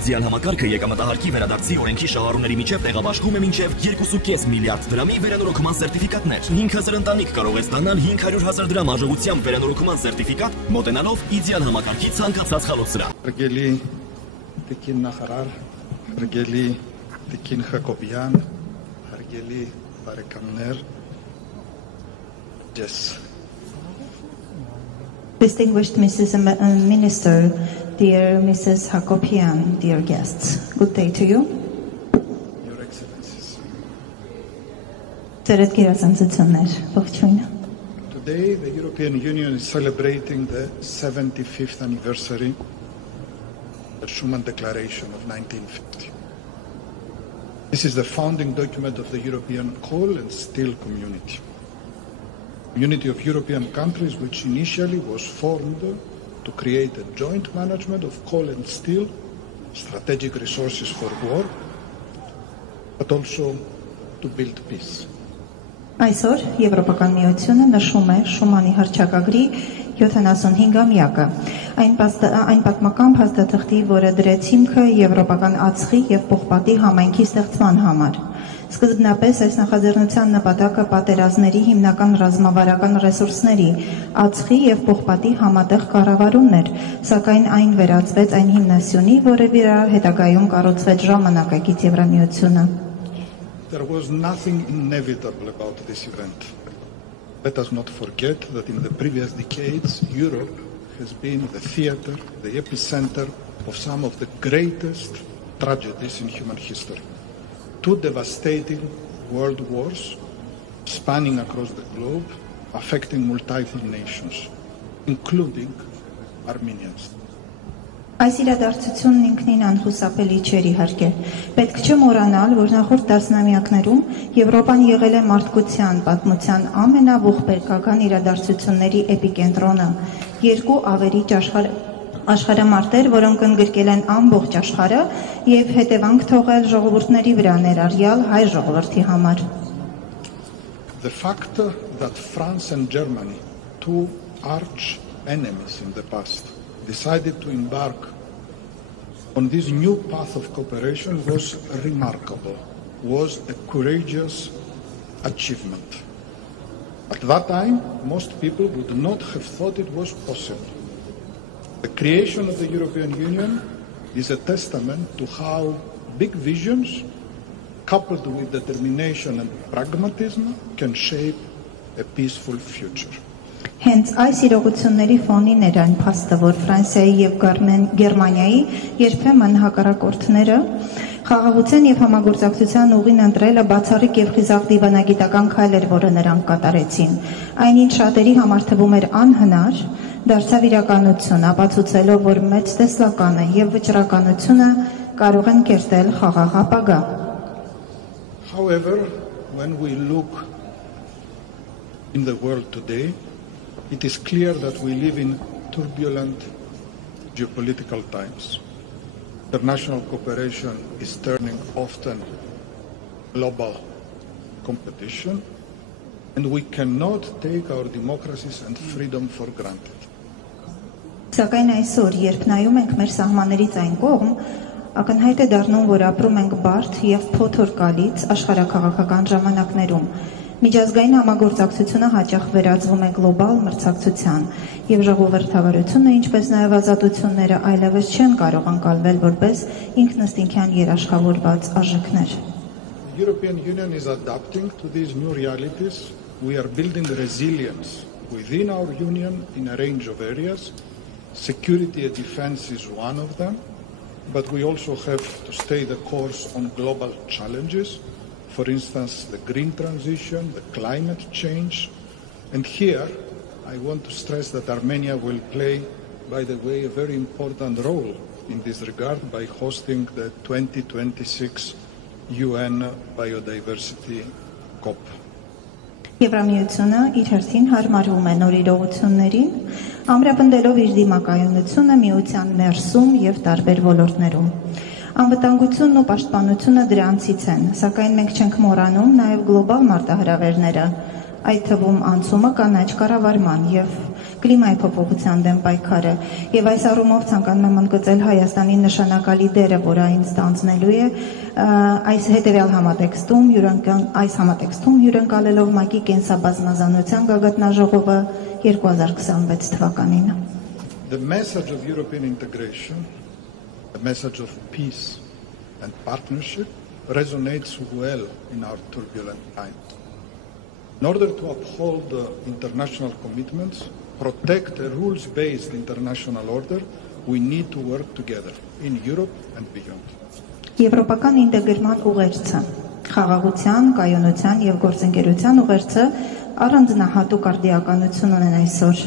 իդեալ համակարգը եկամտահարկի վերադարձի օրենքի շահառուների միջև տեղաբաշխում է մինչև 2.5 միլիարդ դրամի վերանորոգման սերտիֆիկատներ։ 5000 ընտանիք կարող է ստանալ 500,000 դրամ արժողությամբ վերանորոգման սերտիֆիկատ, մոտենալով իդեալ համակարգի ցանկացած խալոցրահ։ Հարգելի Տիկին նախարար, հարգելի Տիկին Հակոբյան, հարգելի բարեկամներ, Distinguished Mrs. Minister, dear Mrs. Hakopian, dear guests, good day to you. Your Excellencies. Today, the European Union is celebrating the 75th anniversary of the Schuman Declaration of 1950. This is the founding document of the European Coal and Steel Community. Community of European countries which initially was formed to create a joint management of coal and steel, strategic resources for war, but also to build peace. Այսօր Եվրոպական միությունը նշում է Շումանի հռչակագրի 75-ամյակը։ Այն պատմական փաստաթղթի, որը դրեց հիմքը եվրոպական ածխի եւ պողպատի համայնքի ստեղծման համար։ Սկզբնապես այս նախաձեռնության նպատակը պատերազմների հիմնական ռազմավարական ռեսուրսների, ածխի եւ պողպատի համատեղ կառավարումն էր, սակայն այն վերածվեց այն հիմնասյունի, որը վրա հետագայում կառուցվեց ժամանակակից Եվրամիությունը։ There was nothing inevitable about this event. Let us not forget that in the previous decades, Europe has been the theater, the epicenter of some of the greatest tragedies in human history. Two devastating world wars spanning across the globe, affecting multiple nations, including Armenians. Այս իրադարձությունն ինքնին անխուսափելի չէր իհարկե։ Պետք չէ մոռանալ, որ նախորդ տասնամյակներում Եվրոպան եղել է մարդկության պատմության ամենաողբերգական իրադարձությունների էպիկենտրոնը։ Երկու ավերիչ աշխարհամարտեր, որոնք ընդգրկել են ամբողջ աշխարհը եւ հետևանք թողել ժողովուրդների վրա, ներառյալ հայ ժողովրդի համար։ The fact that France and Germany, two arch enemies in the past, decided to embark on this new path of cooperation was remarkable, was a courageous achievement. At that time, most people would not have thought it was possible. The creation of the European Union is a testament to how big visions, coupled with determination and pragmatism, can shape a peaceful future. Հենց այս իրողությունների ֆոնին էր այն փաստը, որ Ֆրանսիայի եւ Գերմանիայի երբեմն հակառակորդները խաղաղության եւ համագործակցության ուղին ընտրելը բացառիկ եւ խիզախ դիվանագիտական քայլ էր, որը նրանք կատարեցին։ Այնինչ շատերի համար թվում էր անհնար, դարձավ իրականություն, ապացուցելով, որ մեծ տեսլականը եւ վճռականությունը կարող են կերտել խաղաղ ապագա։ However, when we look in the world today, it is clear that we live in turbulent geopolitical times. International cooperation is turning often global competition, and we cannot take our democracies and freedom for granted. Սակայն այսօր, երբ նայում ենք մեր սահմաններից այն կողմ, ակնհայտ է դառնում, որ ապրում ենք բարդ եւ փոթորկալից աշխարհաքաղաքական ժամանակներում։ Միջազգային համագործակցությունը հաճախ վերածվում է գլոբալ մրցակցության եւ ժողովրդավարությունը, ինչպես նաեւ ազատությունները այլևս չեն կարող անցալվել որպես ինքնըստինքյան երաշխավորված արժեքներ։ The European Union is adapting to these new realities. We are building resilience within our union in a range of areas. Security and defense is one of them, but we also have to stay the course on global challenges. For instance, the green transition, the climate change. And here, I want to stress that Armenia will play, by the way, a very important role in this regard by hosting the 2026 UN Biodiversity COP. Եվրամիությունը իր հերթին հարմարվում է նոր իրողություններին, ամրապնդելով իր դիմակայունությունը միության ներսում եւ տարբեր ոլորտներում։ Անվտանգությունն ու պաշտպանությունը դրանցից են, սակայն մենք չենք մոռանում նաև գլոբալ մարտահրավերները, այդ թվում անցումը կանաչ կառավարման եւ կլիմայի փոփոխության դեմ պայքարը, եւ այս առումով ցանկանում եմ ընդգծել Հայաստանի նշանակալի դերը, որ այն ստանձնելու է այս հետեւյալ համատեքստում հյուրընկալելով ՄԱԿ-ի կենսաբազմազանության գագաթնաժողովը 2026 թվականին։ The message of European integration, the message of peace and partnership resonates well in our turbulent times. In order to uphold international commitments, protect a rules-based international order, we need to work together in Europe and beyond. Եվրոպական ինտեգրման ուղերձը, խաղաղության, կայունության եւ գործընկերության ուղերձը առանձնահատուկ արդիականություն ունեն այսօր։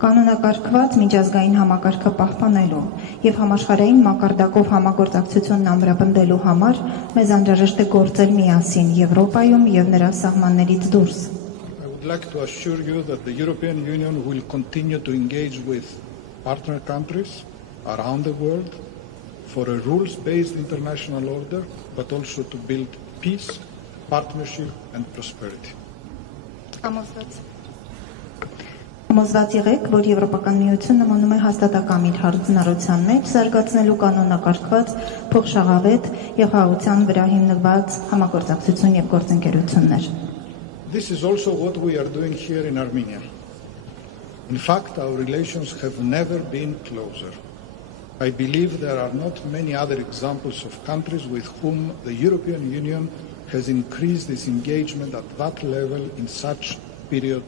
Կանոնակարգված միջազգային համակարգը պահպանելու եւ համաշխարհային մակարդակով համագործակցությունն ամրապնդելու համար մեզ անհրաժեշտ է գործել միասին Եվրոպայում եւ նրա սահմաններից դուրս։ I would like to assure you that the European Union will continue to engage with partner countries around the world for a rules-based international order, but also to build peace, partnership and prosperity. Համոզված եղեք, որ Եվրոպական միությունը մնում է հաստատակամ իր հարցնարության մեջ, զարգացնելու կանոնակարգված, փոխշաղավետ եւ խաղաղության վրա հիմնված համագործակցություն եւ գործընկերություններ։ This is also what we are doing here in Armenia. In fact, our relations have never been closer. I believe there are not many other examples of countries with whom the European Union has increased its engagement at that level in such period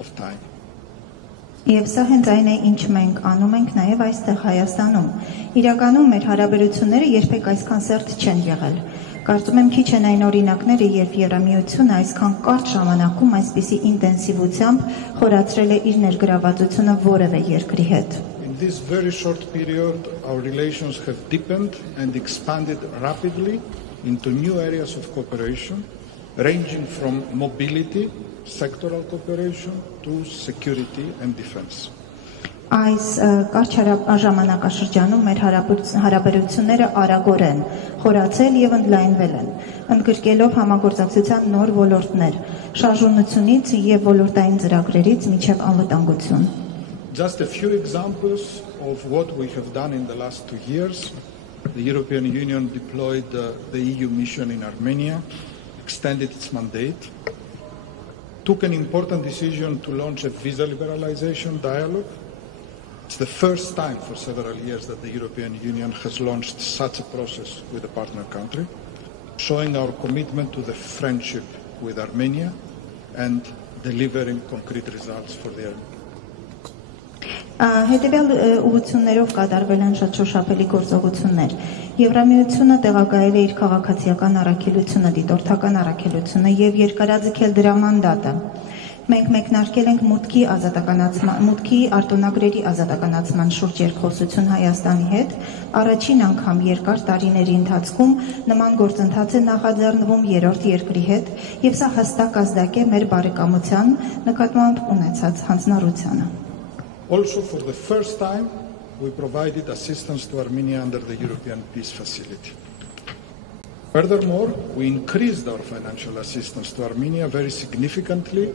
of time. Եվ սա հենց այն է, ինչ մենք անում ենք նաև այստեղ Հայաստանում։ Իրականում մեր հարաբերությունները երբեք այսքան սերտ չեն եղել։ Կարծում եմ քիչ են այն օրինակները, երբ Եվրամիությունը այսքան կարճ ժամանակում այսպիսի ինտենսիվությամբ խորացրել է իր ներգրավվածությունը որևէ երկրի հետ։ In this very short period, our relations have deepened and expanded rapidly into new areas of cooperation, ranging from mobility, sectoral cooperation to security and defense. Այս կարճ ժամանակաշրջանում մեր հարաբերությունները արագորեն խորացել եւ ընդլայնվել են, ընդգրկելով համագործակցության նոր ոլորտներ, շարժունությունից եւ ոլորտային ծրագրերից մինչեւ անվտանգություն։ Just a few examples of what we have done in the last 2 years. The European Union deployed the EU mission in Armenia, extended its mandate, took an important decision to launch a visa liberalization dialogue. It's the first time for several years that the European Union has launched such a process with a partner country, showing our commitment to the friendship with Armenia and delivering concrete results for the Armenians. Հետևյալ ուղղություններով կատարվել են շատ շոշափելի գործողություններ։ Եվրամիությունը տեղակայել է իր քաղաքացիական առաքելությունը, դիտորդական առաքելությունը եւ երկարաձգել դրա մանդատը։ Մենք մեկնարկել ենք մուտքի արտոնագրերի ազատականացման շուրջ երկխոսություն Հայաստանի հետ։ Առաջին անգամ երկար տարիների ընթացքում նման գործընթաց է նախաձեռնվում երրորդ երկրի հետ եւ սա հստակ ազդակ է մեր բարեկամության նկատմամբ ունեցած հանձնառությանը։ Also, for the first time, we provided assistance to Armenia under the European Peace Facility. Furthermore, we increased our financial assistance to Armenia very significantly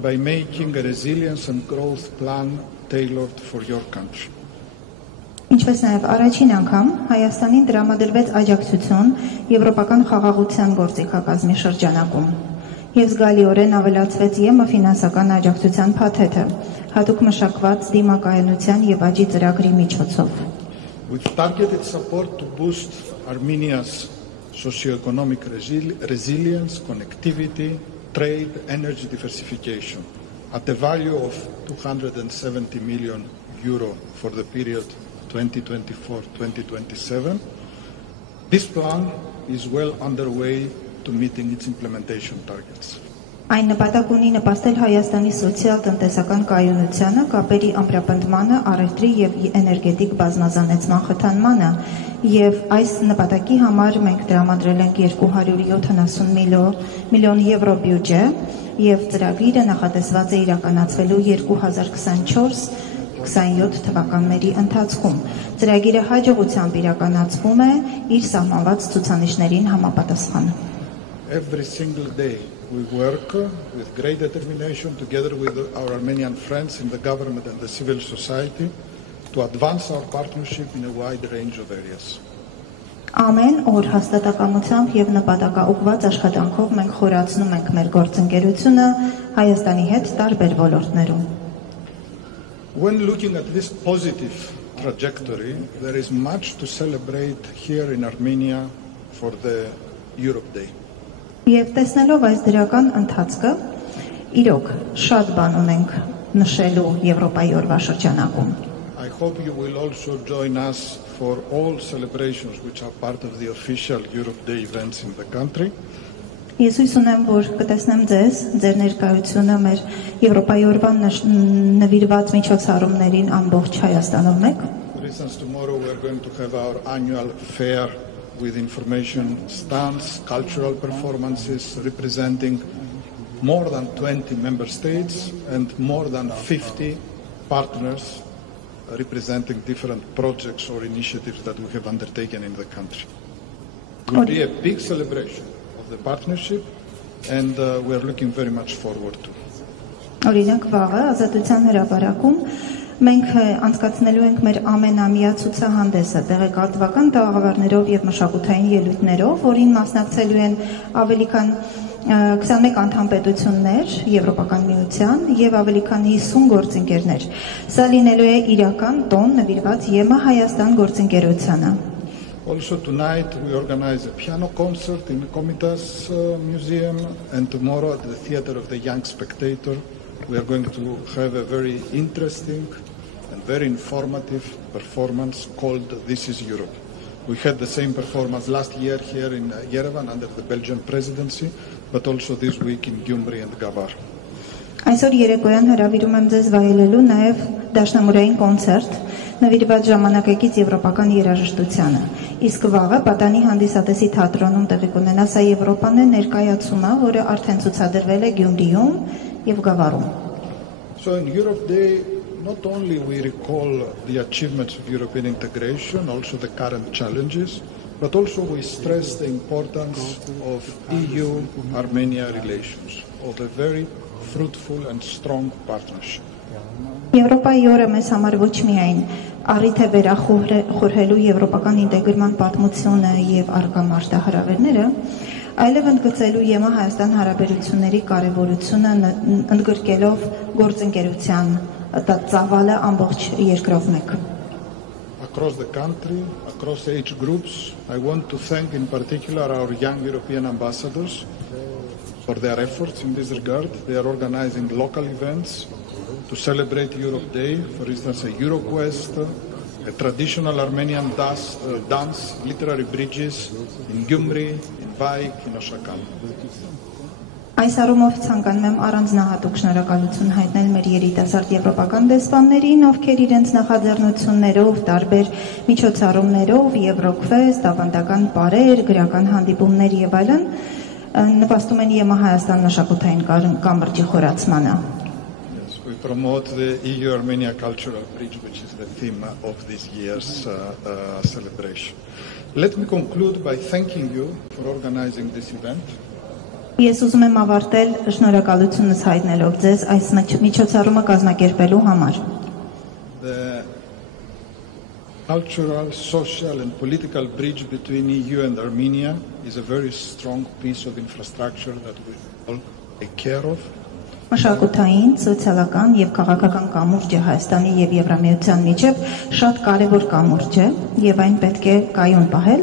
by making a resilience and growth plan tailored for your country. Ինչպես նաև առաջին անգամ Հայաստանին տրամադրվեց աջակցություն Եվրոպական խաղաղության գործիքակազմի շրջանակում եւ զգալիորեն ավելացվեց ԵՄ ֆինանսական աջակցության փաթեթը, հատուկ մշակված դիմակայունության եւ աճի ծրագրի միջոցով։ With targeted support to boost Armenia's socio-economic resilience, connectivity, trade, energy diversification at a value of €270 million for the period 2024-2027. This plan is well underway to meeting its implementation targets. Այն նպատակ ունի նպաստել Հայաստանի սոցիալ-տնտեսական կայունությանը, կապերի ամրապնդմանը, առևտրի եւ էներգետիկ բազմազանեցման խթանմանը եւ այս նպատակի համար մենք տրամադրել ենք 270 միլիոն եվրո բյուջե եւ ծրագիրը նախատեսված է իրականացվելու 2024-27 թվականների ընթացքում։ Ծրագիրը հաջողությամբ իրականացվում է իր սահմանված ցուցանիշներին համապատասխան։ Every single day we work with great determination together with our Armenian friends in the government and the civil society to advance our partnership in a wide range of areas. Ամեն օր հաստատակամությամբ եւ նպատակաուղղված աշխատանքով մենք խորացնում ենք մեր գործընկերությունը Հայաստանի հետ տարբեր ոլորտներում։ When looking at this positive trajectory, there is much to celebrate here in Armenia for the Europe Day. Եվ տեսնելով այս դրական ընթացքը, իրոք շատ բան ունենք նշելու Եվրոպայի օրվա շրջանակում։ I hope you will also join us for all celebrations which are part of the official Europe Day events in the country. Ես հույս ունեմ, որ կտեսնեմ ձեզ, ձեր ներկայությունը մեր Եվրոպայի օրվա նվիրված միջոցառումներին ամբողջ Հայաստանով մեկ։ For instance, tomorrow we are going to have our annual fair with information stands, cultural performances representing more than 20 member states and more than 50 partners representing different projects or initiatives that we have undertaken in the country. It will be a big celebration of the partnership and we are looking very much forward to it. Օրինակ վաղը Ազատության հրապարակում մենք անցկացնելու ենք մեր ամենամյա ցուցահանդեսը տեղեկատվական տաղավարներով եւ մշակութային ելույթներով, որին մասնակցելու են ավելի քան 21 անդամ պետություններ Եվրոպական միության եւ ավելի քան 50 գործընկերներ։ Սա լինելու է իրական տոն նվիրված ԵՄ Հայաստան գործընկերությանը։ Also tonight we organize a piano concert in the Komitas Museum and tomorrow at the Theatre of the Young Spectator we are going to have a very interesting and very informative performance called This is Europe. We had the same performance last year here in Yerevan under the Belgian presidency, but also this week in Gyumri and Gavar. Այսօր երեկոյան հրավիրում եմ ձեզ վայելելու նաև դաշնամուրային կոնցերտ նվիրված ժամանակակից եվրոպական երաժշտությանը։ Իսկ վաղը Պատանի հանդիսատեսի թատրոնում տեղի կունենա սա Եվրոպան է ներկայացումը, որը արդեն ցուցադրվել է Գյումրիում եւ Գավառում։ So in Europe Day, not only we recall the achievements of European integration, also the current challenges, but also we stress the importance of EU-Armenia relations, of a very fruitful and strong partnership. Եվրոպայի օրը մեզ համար ոչ միայն առիթ է վերախորհելու եվրոպական ինտեգրման պատմությունը եւ արկա մարտահրավերները, այլև ընդգծելու ԵՄ Հայաստան հարաբերությունների կարեւորությունը ընդգրկելով գործընկերության ծավալը ամբողջ երկրով մեկ։ Across the country, across age groups, I want to thank in particular our young European ambassadors for their efforts in this regard. They are organizing local events to celebrate Europe Day, for instance, a EuroQuest, a traditional Armenian dance, literary bridges in Gyumri, in Vaik, in Oshakan. Այս առումով ցանկանում եմ առանձնահատուկ շնորհակալություն հայտնել մեր երիտասարդ եվրոպական դեսպաններին, ովքեր իրենց նախաձեռնություններով, տարբեր միջոցառումներով, Եվրոկվեստ, ավանդական պարեր, գրական հանդիպումներ եւ այլն նպաստում են ԵՄ Հայաստան մշակութային կամրջի խորացմանը։ We promote the EU-Armenia cultural bridge, which is the theme of this year's celebration. Let me conclude by thanking you for organizing this event. Ես ուզում եմ ավարտել շնորհակալությունս հայտնելով ձեզ այս միջոցառումը կազմակերպելու համար։ The cultural, social and political bridge between EU and Armenia is a very strong piece of infrastructure that we all take care of. Մշակութային, սոցիալական եւ քաղաքական կամուրջը Հայաստանի եւ Եվրամիության միջեւ շատ կարեւոր կամուրջ է եւ այն պետք է կայուն պահել։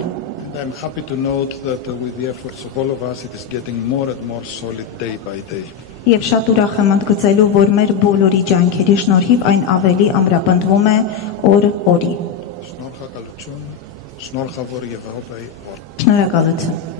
I'm happy to note that with the efforts of all of us it is getting more and more solid day by day. Եվ շատ ուրախ եմ ընդգծելու, որ մեր բոլորի ջանքերի շնորհիվ այն ավելի ամրապնդվում է օր օրի։ Շնորհակալություն, շնորհավոր Եվրոպայի օր։ Շնորհակալություն։